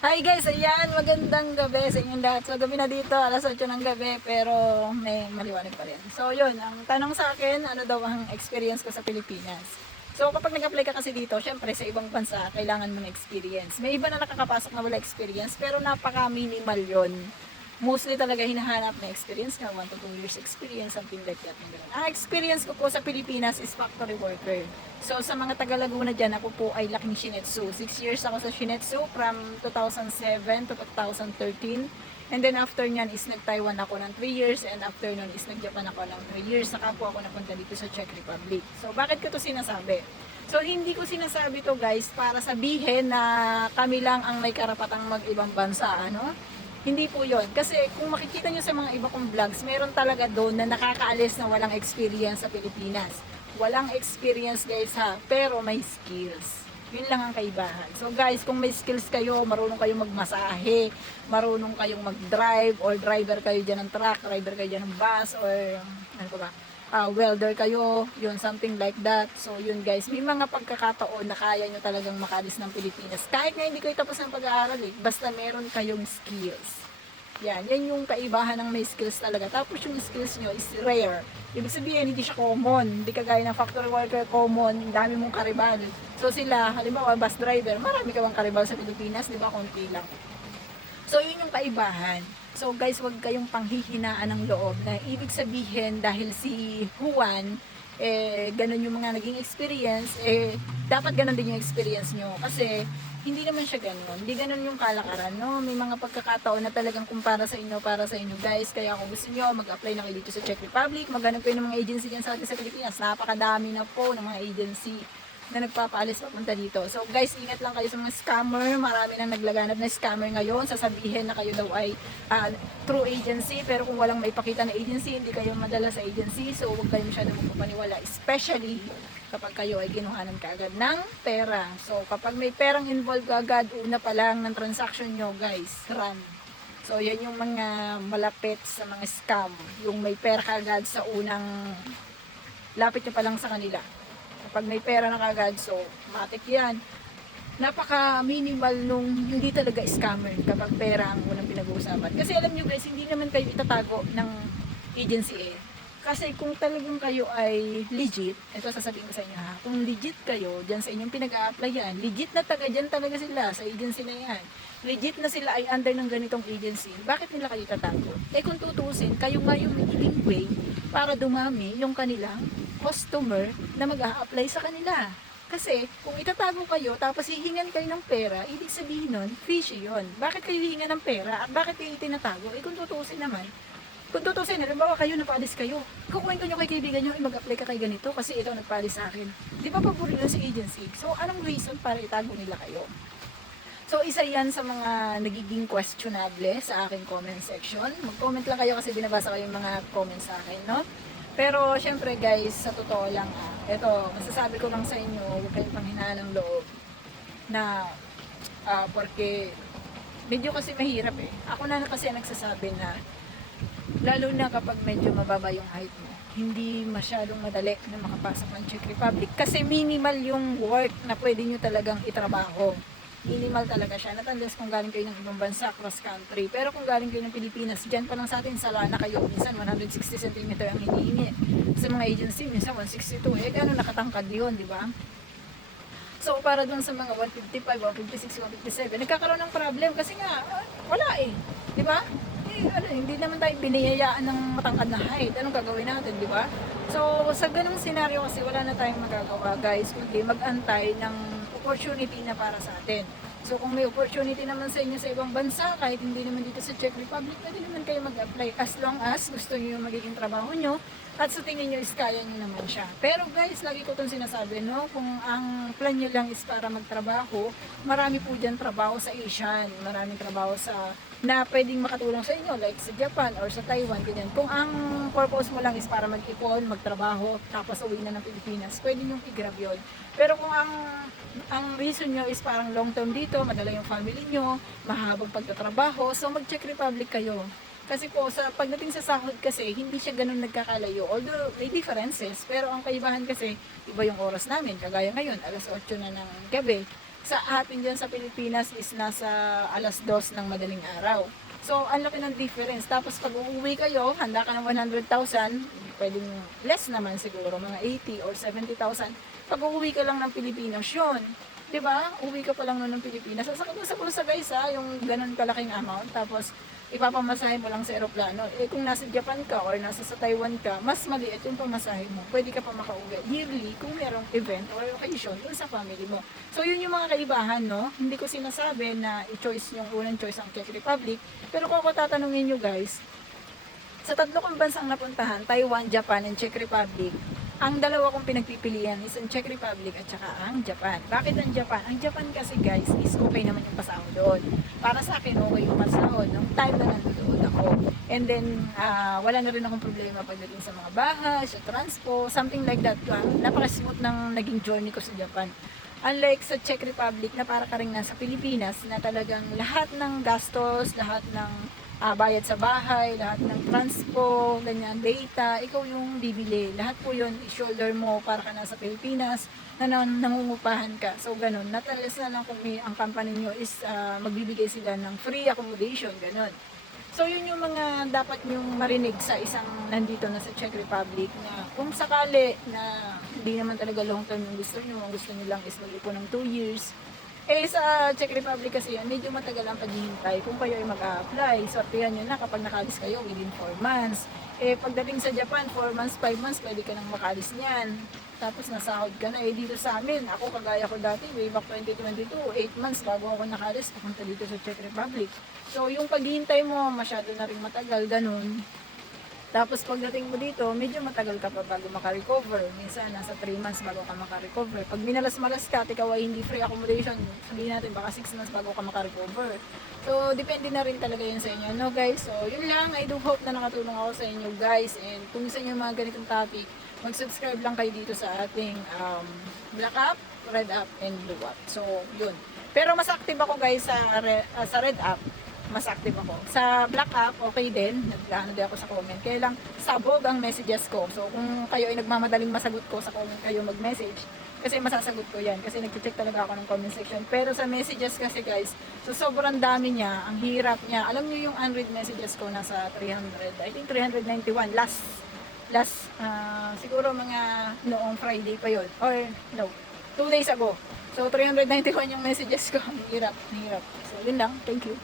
Hi guys, ayan, magandang gabi sa inyong lahat. So gabi na dito, alas 8 ng gabi, pero may maliwanag pa rin. So yun, ang tanong sa akin, ano daw ang experience ko sa Pilipinas? So kapag nag-apply ka kasi dito, syempre sa ibang bansa, kailangan mo ng experience. May iba na nakakapasok na wala experience, pero napaka-minimal yon. Mostly talaga hinahanap na experience ka, 1 to 2 years experience, something like that. Ang experience ko po sa Pilipinas is factory worker. So sa mga taga Laguna dyan, ako po ay laking Shinetsu. 6 years ako sa Shinetsu from 2007 to 2013. And then after nyan is nag-Taiwan ako ng 3 years and after nun is nag-Japan ako ng 3 years. Saka po ako napunta dito sa Czech Republic. So bakit ko to sinasabi? So hindi ko sinasabi to guys para sabihin na kami lang ang may karapatang mag-ibang bansa, ano? Hindi po yon. Kasi kung makikita nyo sa mga iba kong vlogs, meron talaga doon na nakakaalis na walang experience sa Pilipinas. Walang experience guys ha, pero may skills. Yun lang ang kaibahan. So guys, kung may skills kayo, marunong kayong magmasahe, marunong kayong mag-drive, or driver kayo dyan ng truck, driver kayo dyan ng bus, or ano ba, welder kayo, yun, something like that. So yun guys, may mga pagkakataon na kaya nyo talagang makalis ng Pilipinas. Kahit nga hindi kayo tapos ng pag-aaral basta meron kayong skills. Yan yung kaibahan ng may skills talaga. Tapos yung skills nyo is rare. Ibig sabihin, hindi siya common. Hindi kagaya ng factory worker common, dami mong karibal. So sila, halimbawa bus driver, marami ka bang karibal sa Pilipinas, di ba? Konti lang. So, yun yung kaibahan. So, guys, wag kayong panghihinaan ng loob na ibig sabihin dahil si Juan, ganun yung mga naging experience, dapat ganun din yung experience nyo. Kasi, hindi naman siya ganun. Hindi ganun yung kalakaran, no? May mga pagkakataon na talagang kung para sa inyo, guys. Kaya kung gusto nyo, mag-apply na kayo dito sa Czech Republic, maghanap kayo ng mga agency dyan sa atin sa Pilipinas. Napakadami na po ng mga agency na nagpapaalis papunta dito. So guys, ingat lang kayo sa mga scammer. Marami nang naglaganap na scammer ngayon. Sasabihin na kayo daw ay true agency, pero kung walang maipakita na agency, hindi kayo madala sa agency. So huwag kayo masyadong magpapaniwala, especially kapag kayo ay ginuhanan kaagad ng pera. So kapag may perang involved kaagad, una pa lang ng transaction nyo, guys, run. So yan yung mga malapit sa mga scam. Yung may pera kaagad sa unang lapit nyo pa lang sa kanila. Kapag may pera na kagad, so matik yan. Napaka-minimal nung hindi talaga scammer kapag pera ang unang pinag-uusapan. Kasi alam nyo guys, hindi naman kayo itatago ng agency. Kasi kung talagang kayo ay legit, ito sasabihin ko sa inyo ha, kung legit kayo dyan sa inyong pinag-a-applyan, legit na taga dyan talaga sila sa agency na yan. Legit na sila ay under ng ganitong agency, bakit nila kayo itatago? Kung tutusin, kayo nga yung nagiging way para dumami yung kanilang customer na mag-a-apply sa kanila. Kasi, kung itatago kayo, tapos hihingan kayo ng pera, ibig sabihin nun, fishy yun. Bakit kayo hihingan ng pera? At bakit kayo itinatago? Kung tutusin naman, kung tutusin, halimbawa kayo, napalis kayo. Kukwento nyo kay kaibigan nyo, mag-apply ka kay ganito kasi ito nagpalis sa akin. Di ba paburi lang sa agency? So, anong reason para itago nila kayo? So, isa yan sa mga nagiging questionable sa aking comment section. Mag-comment lang kayo kasi binabasa ko yung mga comments sa akin, no? Pero, syempre guys, sa totoo lang, ito, masasabi ko lang sa inyo, huwag kayong panghinaan ng loob na, porque, medyo kasi mahirap Ako na kasi nagsasabi na, lalo na kapag medyo mababa yung height mo, hindi masyadong madali na makapasok ng Czech Republic. Kasi minimal yung work na pwede nyo talagang itrabaho. Minimal talaga siya. Not unless kung galing kayo ng ibang bansa, cross country. Pero kung galing kayo ng Pilipinas, dyan pa lang sa atin, sala na kayo. Minsan 160 cm ang hinihingi. Sa mga agency, minsan 162. Gano'n nakatangkad yun, di ba? So, para dun sa mga 155, 156, 157, nagkakaroon ng problem kasi nga, wala Di ba? Hindi naman tayo biniyayaan ng matangkad na height. Anong gagawin natin, di ba? So, sa ganung senaryo kasi wala na tayong magagawa, guys, kundi mag-antay ng opportunity na para sa atin. So, kung may opportunity naman sa inyo sa ibang bansa, kahit hindi naman dito sa Czech Republic, pwede naman kayo mag-apply as long as gusto niyo yung magiging trabaho nyo at sa tingin nyo is kaya nyo naman siya. Pero guys, lagi ko itong sinasabi, no? Kung ang plan nyo lang is para magtrabaho, marami po dyan trabaho sa Asian, maraming trabaho sa na pwedeng makatulong sa inyo like sa Japan or sa Taiwan, ganyan. Kung ang purpose mo lang is para mag-ipon, magtrabaho, tapos uwi na ng Pilipinas, pwede nyo i-grab yun. Pero kung ang reason nyo is parang long term dito, madala yung family nyo, mahabang pagtatrabaho, so mag-Czech Republic kayo. Kasi po, sa pagdating sa sahod kasi, hindi siya ganun nagkakalayo. Although, may differences, pero ang kaibahan kasi, iba yung oras namin. Kagaya ngayon, alas 8 na ng gabi. Sa atin dyan sa Pilipinas is nasa 2:00 ng madaling araw. So, ang laki ng difference. Tapos pag uuwi kayo, handa ka ng 100,000, pwedeng less naman siguro, mga 80 or 70,000. Pag uuwi ka lang ng Pilipinas, yun. 'Di ba? Uwi ka pa lang nun ng Pilipinas. Sasakit mo sa bulsa guys ha, yung ganun kalaking amount. Tapos ipapamasahe mo lang sa eroplano. Eh kung nasa Japan ka or nasa sa Taiwan ka, mas maliit yung pamasahe mo. Pwede ka pa makauwi yearly kung merong event or occasion dun sa family mo. So yun yung mga kaibahan, no? Hindi ko sinasabi na i-choice yung unang choice ang Czech Republic. Pero kung ako tatanungin nyo guys, sa tatlo kong bansang napuntahan, Taiwan, Japan, and Czech Republic, ang dalawa kong pinagpipilian is ang Czech Republic at saka ang Japan. Bakit ang Japan? Ang Japan kasi guys is okay naman yung pasahod doon. Para sa akin okay yung pasahod nung time na nandoon ako. And then wala na rin akong problema pagdating sa mga bahay, sa transpo, something like that. Napaka-smooth ng naging journey ko sa Japan. Unlike sa Czech Republic na para ka rin nasa Pilipinas na talagang lahat ng gastos, lahat ng bayad sa bahay, lahat ng transpo, ganyan, data, ikaw yung bibili. Lahat po yun, i-shoulder mo para ka nasa Pilipinas na nangungupahan ka. So, ganun. Natalas na lang kung ang company nyo is magbibigay sila ng free accommodation, ganun. So, yun yung mga dapat nyong marinig sa isang nandito na sa Czech Republic na kung sakali na hindi naman talaga long term yung gusto nyo, ang gusto nyo lang is mag-ipon ng 2 years, eh sa Czech Republic kasi yan, medyo matagal ang paghihintay kung kayo ay mag-a-apply. So, tiyan nyo na kapag nakalis kayo within 4 months. Eh, pagdating sa Japan, 4 months, 5 months, pwede ka nang makalis niyan. Tapos nasahod ka na. Eh, dito sa amin, ako kagaya ko dati, way back 2022, 8 months bago ako nakalis, papunta dito sa Czech Republic. So, yung paghihintay mo, masyado na rin matagal, ganun. Tapos pagdating mo dito, medyo matagal ka pa bago makarecover. Minsan nasa 3 months bago ka makarecover. Pag minalas-malas ka at ikaw ay hindi free accommodation, sabihin natin baka 6 months bago ka makarecover. So, depende na rin talaga yun sa inyo, no guys? So, yun lang. I do hope na nakatulong ako sa inyo guys. And kung gusto nyo mga ganitong topic, mag-subscribe lang kayo dito sa ating Black App, Red App, and Blue App. So, yun. Pero mas active ako guys sa Red App. Mas active ako. Sa Black App, okay din. Nag-ano din ako sa comment. Kaya lang, sabog ang messages ko. So, kung kayo ay nagmamadaling masagot ko sa comment kayo mag-message, kasi masasagot ko yan. Kasi nag-check talaga ako ng comment section. Pero sa messages kasi guys, so sobrang dami niya, ang hirap niya. Alam niyo yung unread messages ko nasa 300, I think 391. Siguro mga noong Friday pa yon or no, 2 days ago. So, 391 yung messages ko. Ang hirap. So, yun lang. Thank you.